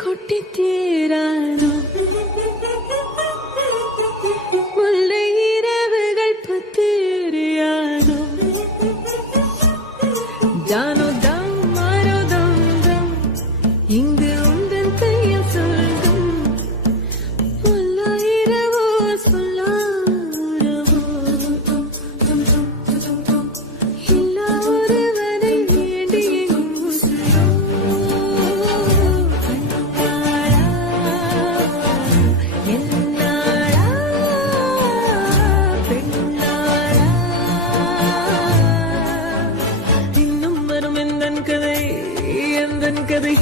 கொட்டி தீராதோ முல்லை இரவுகள் பத்தேறியாதோ ஜானோ தம் மாரோ தம் தம் இங்கு உந்தன் கையில் சொல்லும் முல்லை இரவோ சொல்லாரவோ எல்லா ஒருவனை வேண்டி கதை எந்தன் கதை